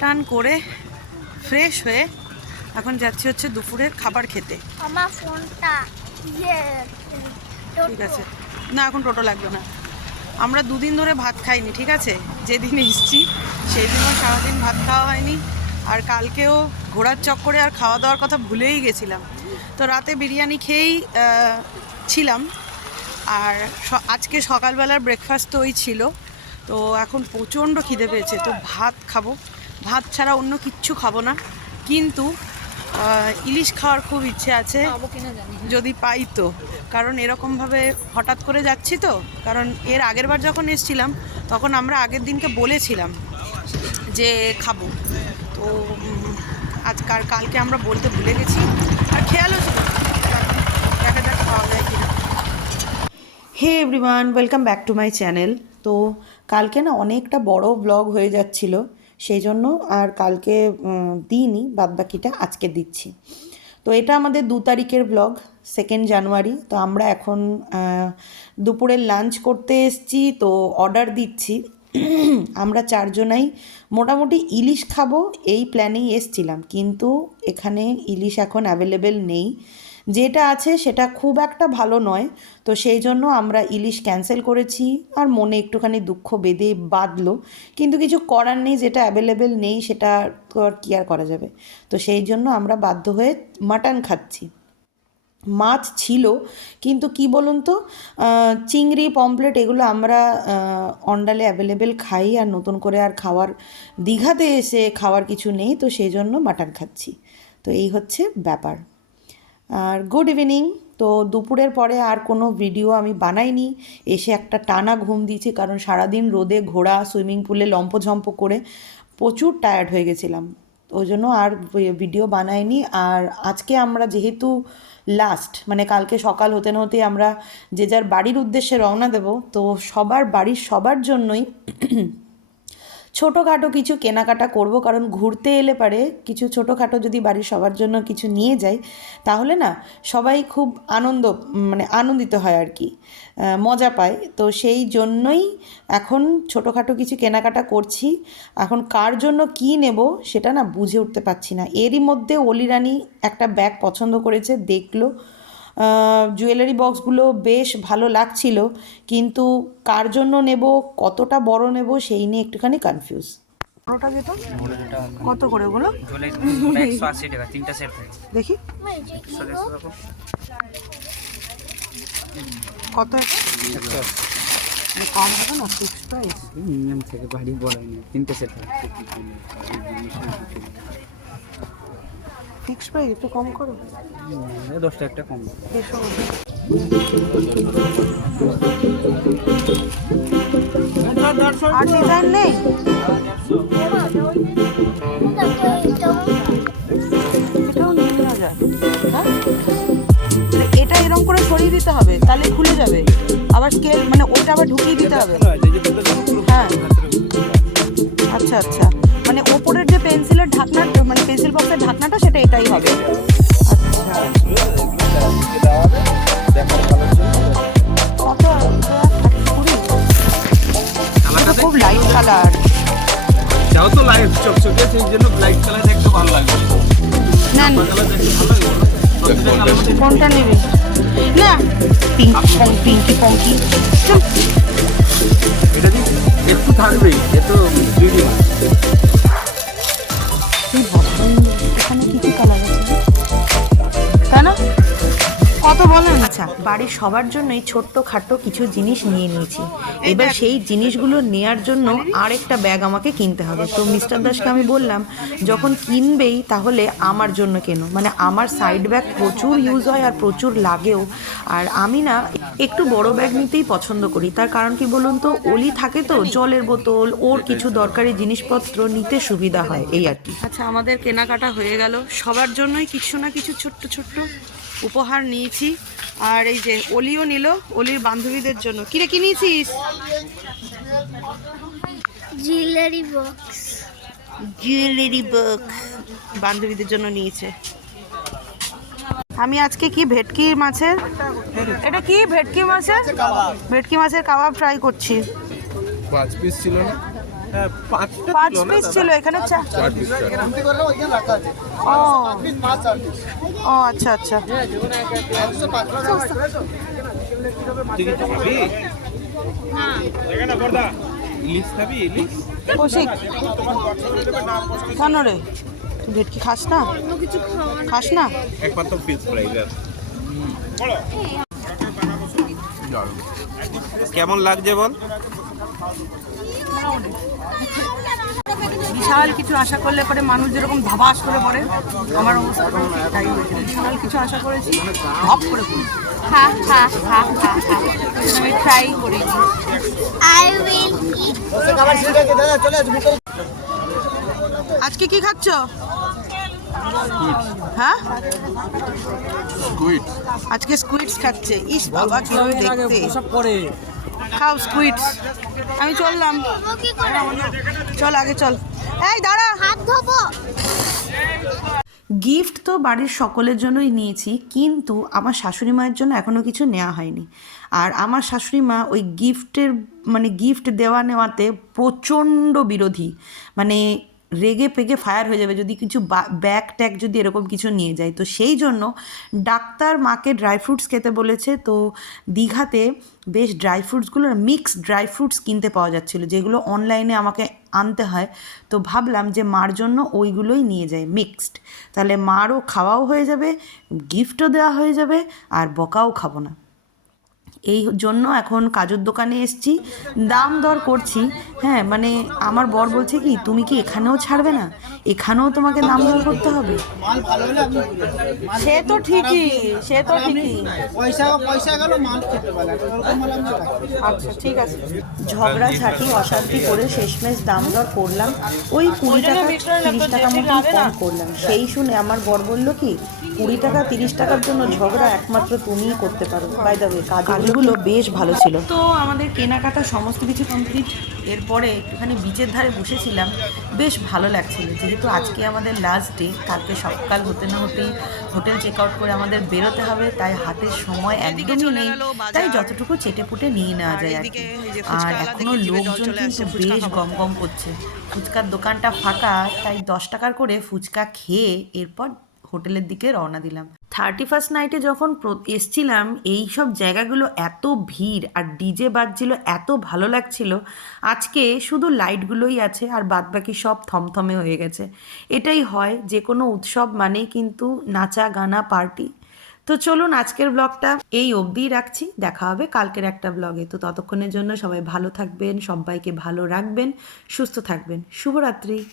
টান করে ফ্রেশ হয়ে এখন যাচ্ছি হচ্ছে দুপুরের খাবার খেতে। আমার ফোনটা ইয়ে ঠিক আছে। না এখন টোটো লাগবে না। আমরা দুদিন ধরে ভাত খাইনি ঠিক আছে? যেদিন এসছি সেই দিনও সারাদিন ভাত খাওয়া হয়নি। আর কালকেও ঘোরার চক্করে আর খাওয়া দাওয়ার কথা ভুলেই গেছিলাম। তো রাতে বিরিয়ানি খেয়েই ছিলাম। আর আজকে সকালবেলার ব্রেকফাস্ট তো ওই ছিল। তো এখন প্রচণ্ড খিদে পেয়েছে। তো ভাত খাব। ভাত ছাড়া অন্য কিচ্ছু খাব না। কিন্তু ইলিশ খাওয়ার খুব ইচ্ছে আছে। যদি পাই তো। কারণ এরকমভাবে হঠাৎ করে যাচ্ছি তো। কারণ এর আগের বার যখন এসছিলাম তখন আমরা আগের দিনকে বলেছিলাম যে খাব। তো আজকাল কালকে আমরা বলতে ভুলে গেছি। আর খেয়ালও ছিল। দেখা যাক খাওয়া যায় কিনা। Hey everyone welcome back to my channel. তো কালকে না অনেকটা বড় ব্লগ হয়ে যাচ্ছিল। সেই জন্য আর কালকে দিইনি, বাদবাকিটা আজকে দিচ্ছি। তো এটা আমাদের দু তারিখের ব্লগ সেকেন্ড জানুয়ারি তো আমরা এখন দুপুরের লাঞ্চ করতে এসছি, তো অর্ডার দিচ্ছি। আমরা চারজনাই মোটামুটি ইলিশ খাব, এই প্ল্যানেই এসছিলাম। কিন্তু এখানে ইলিশ এখন অ্যাভেলেবেল নেই। যেটা আছে সেটা খুব একটা ভালো নয়। তো সেই জন্য আমরা ইলিশ ক্যান্সেল করেছি আর মনে একটুখানি দুঃখ বেঁধে বাঁধলো। কিন্তু কিছু করার নেই, যেটা অ্যাভেলেবেল নেই সেটা তো আর কি আর করা যাবে। তো সেই জন্য আমরা বাধ্য হয়ে মাটন খাচ্ছি। মাছ ছিল, কিন্তু কি বলুন তো চিংড়ি পমপ্লেট এগুলো আমরা অন্ডালে অ্যাভেলেবেল খাই আর নতুন করে আর খাওয়ার দীঘাতে এসে খাওয়ার কিছু নেই। তো সেই জন্য মাটন খাচ্ছি। তো এই হচ্ছে ব্যাপার। আর গুড ইভিনিং তো দুপুরের পরে আর কোনো ভিডিও আমি বানাইনি। এসে একটা টানা ঘুম দিয়েছি, কারণ সারাদিন রোদে ঘোড়া সুইমিং পুলে লম্পঝম্প করে প্রচুর টায়ার্ড হয়ে গেছিলাম। ওই জন্য আর ভিডিও বানাইনি। আর আজকে আমরা যেহেতু লাস্ট মানে কালকে সকাল হতে না হতে আমরা যে যার বাড়ির উদ্দেশ্যে রওনা দেব, তো সবার বাড়ির সবার জন্যই ছোটোখাটো কিছু কেনাকাটা করব, কারণ ঘুরতে এলে পারে কিছু ছোটোখাটো যদি বাড়ির সবার জন্য কিছু নিয়ে যাই, তাহলে না সবাই খুব আনন্দ মানে আনন্দিত হয় আর কি মজা পায়। তো সেই জন্যই এখন ছোটোখাটো কিছু কেনাকাটা করছি। এখন কার জন্য কি নেব সেটা না বুঝে উঠতে পারছি না। এরই মধ্যে অলিরানি একটা ব্যাগ পছন্দ করেছে, দেখল। জুয়েলারি বক্সগুলো বেশ ভালো লাগছিল কিন্তু কার জন্য নেব কতটা বড় নেব সেই নিয়ে একটুখানি কনফিউজ ওটা যেত কত করে ওগুলো? তিনটা সেট দেখি। কত মানে কম হবে না? ফিক্সড প্রাইস থেকে বাড়ি তিনটে সেট প্রাইস একটু কম করো। দশ টাকা কম। দেড়শো আর ডিজাইন নেই? এটাও নিয়ে নেওয়া হ্যাঁ? মানে এটা এরকম করে সরিয়ে দিতে হবে তাহলে খুলে যাবে। আবার স্কেল মানে ওটা আবার ঢুকিয়ে দিতে হবে। হ্যাঁ। আচ্ছা আচ্ছা। মানে ওপরের যে পেন্সিলের ঢাকনা মানে পেন্সিল বক্সের ঢাকনাটা সেটা এটাই হবে। আচ্ছা। খুব লাইট কালার যাও তো লাইট চকচকে সেই জন্য লাইট কালার দেখতে ভালো লাগে মধ্যে কোনটা নেবে? না পিঙ্ক পিঙ্কি পঙ্কি এটা একটু থাকবেই এ তো দুই দিন। তাই না কত বলেন? আচ্ছা বাড়ির সবার জন্যই ছোট্ট খাট্ট কিছু জিনিস নিয়ে নিয়েছি। এবার সেই জিনিসগুলো নেয়ার জন্য আরেকটা ব্যাগ আমাকে কিনতে হবে। তো মিস্টার দাসকে আমি বললাম যখন কিনবেই তাহলে আমার জন্য কেন। মানে আমার সাইড ব্যাগ প্রচুর ইউজ হয় আর প্রচুর লাগেও। আর আমি না একটু বড় ব্যাগ নিতেই পছন্দ করি। তার কারণ কি বলুন তো অলি থাকে তো জলের বোতল ওর কিছু দরকারি জিনিসপত্র নিতে সুবিধা হয় এই আর কি। আচ্ছা আমাদের কেনাকাটা হয়ে গেল। সবার জন্যই কিছু না কিছু ছোট্ট ছোট্ট উপহার নিয়েছি। আর এই যে অলিও নিল অলির বান্ধবীদের জন্য। কিরে কি নিয়েছিস? জুয়েলারি বক্স জুয়েলারি বুক বান্ধবীদের জন্য নিয়েছে। আমি আজকে কি ভেটকি মাছের? এটা কি ভেটকি মাছের? ভেটকি মাছের কাবাব ট্রাই করছি। পাঁচ পিস ছিল না? পাঁচ পিস? ছিল এখানে চা ও। ও আচ্ছা আচ্ছা। তুই কিছু খাবি ইলিশ খাবি ইলিশ? কৌশিক কেন রে? তুই ভেটকি খাস না? খাস না? একমাত্র ফিস ফ্রাই কেমন লাগছে বল? বিশাল কিছু আশা করলে পরে মানুষ যেরকম ধাবাস করে পড়ে আমার অবস্থা তাই হয়েছে। বিশাল কিছু আশা করেছি ধপ করে পড়ি। হা হা হা হা। হা আমি ট্রাই করিনি। আই উইল ইট আজকে কি খাচ্ছ? হ্যাঁ আজকে স্কুইডস খাচ্ছে। ইস বাবা কিরম দেখতে। খাও স্কুইডস আমি চললাম। চল, আগে চল। এই, দাঁড়া। হাত ধোবো গিফট তো বাড়ির সকলের জন্যই নিয়েছি, কিন্তু আমার শাশুড়ি মায়ের জন্য এখনও কিছু নেওয়া হয়নি। আর আমার শাশুড়ি মা ওই গিফটের মানে গিফট দেওয়া নেওয়াতে প্রচণ্ড বিরোধী। মানে রেগে পেগে ফায়ার হয়ে যাবে। যদি কিছু ব্যাগ ট্যাগ যদি এরকম কিছু নিয়ে যায়, তো সেই জন্য ডাক্তার মাকে ড্রাই ফ্রুটস খেতে বলেছে। তো দীঘাতে বেশ ড্রাই ফ্রুটসগুলো মিক্স ড্রাই ফ্রুটস কিনতে পাওয়া যাচ্ছিল, যেগুলো অনলাইনে আমাকে আনতে হয়। তো ভাবলাম যে মার জন্য ওইগুলোই নিয়ে যাই মিক্সড তাহলে মারও খাওয়াও হয়ে যাবে গিফটও দেওয়া হয়ে যাবে, আর বকাও খাব না। এই জন্য এখন কাজুর দোকানে এসছি। দাম দর করছি। হ্যাঁ মানে আমার বর বলছে কি তুমি কি এখানেও ছাড়বে না? এখানেও তোমাকে দাম দর করতে হবে? সে তো ঠিকই সে তো ঠিকই। পয়সা পয়সা গেল মাল। আচ্ছা ঠিক আছে। ঝগড়া ঝাঁটি অশান্তি করে শেষমেশ দাম দর করলাম। ওই কুড়ি টাকা তিরিশ টাকা মতন কম করলাম। সেই শুনে আমার বর বলল কি কুড়ি টাকা তিরিশ টাকার জন্য ঝগড়া একমাত্র তুমিই করতে পারো। বাই দ্য ওয়ে কাজগুলো বেশ ভালো ছিল। তো আমাদের কেনাকাটা সমস্ত কিছু কমপ্লিট এরপরে একটুখানি বিচের ধারে বসেছিলাম। বেশ ভালো লাগছিল। যেহেতু আজকে আমাদের লাস্ট ডে কালকে সকাল হতে না হতেই হোটেল চেক আউট করে আমাদের বেরোতে হবে তাই হাতের সময় একদমই নেই। তাই যতটুকু চেটে পুটে নিয়ে নেওয়া যায় আর কি। আর এখনও লোকজন কিন্তু বেশ গম গম করছে। ফুচকার দোকানটা ফাঁকা তাই দশ টাকার করে ফুচকা খেয়ে এরপর হোটেলের দিকে রওনা দিলাম। থার্টি ফার্স্ট নাইটে যখন এসছিলাম, এই সব জায়গাগুলো এত ভিড় আর ডিজে বাজছিল, এত ভালো লাগছিল। আজকে শুধু লাইটগুলোই আছে আর বাদবাকি সব থমথমে হয়ে গেছে। এটাই হয় যে কোনো উৎসব মানেই কিন্তু নাচা, গানা, পার্টি। তো চলুন আজকের ব্লগটা এই অবধিই রাখছি। দেখা হবে কালকের একটা ব্লগে তো ততক্ষণের জন্য সবাই ভালো থাকবেন, সবাইকে ভালো রাখবেন, সুস্থ থাকবেন। শুভরাত্রি।